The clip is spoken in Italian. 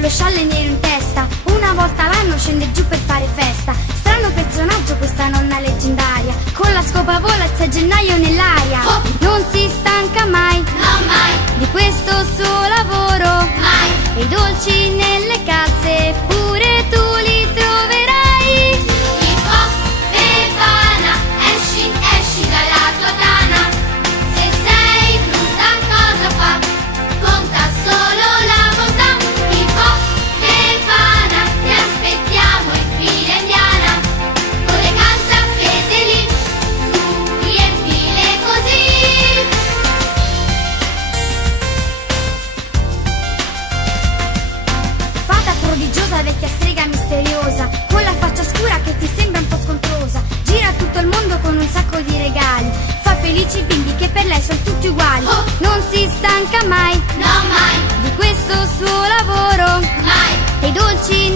con lo scialle nero in testa, una volta l'anno scende giù per fare festa. Strano personaggio questa nonna leggendaria, con la scopa vola il 6 gennaio nell'aria. Non si stanca mai, no mai, di questo suo lavoro, mai. e i dolci nelle calze pure tu li troverai. Hip hop, Befana, esci, esci dalla tua tana. Se sei brutta cosa fa? Conta solo la bontà. Hip hop, Befana, ti aspettiamo in fila indiana, con le calze appese lì, tu riempile così. Fata prodigiosa, vecchia strega misteriosa, con la faccia scura che ti sembra un po' scontrosa, gira tutto il mondo con un sacco di regali, fa felici i bimbi che per lei sono tutti uguali. Non si stanca mai, No mai, di questo suo lavoro, mai. e i dolci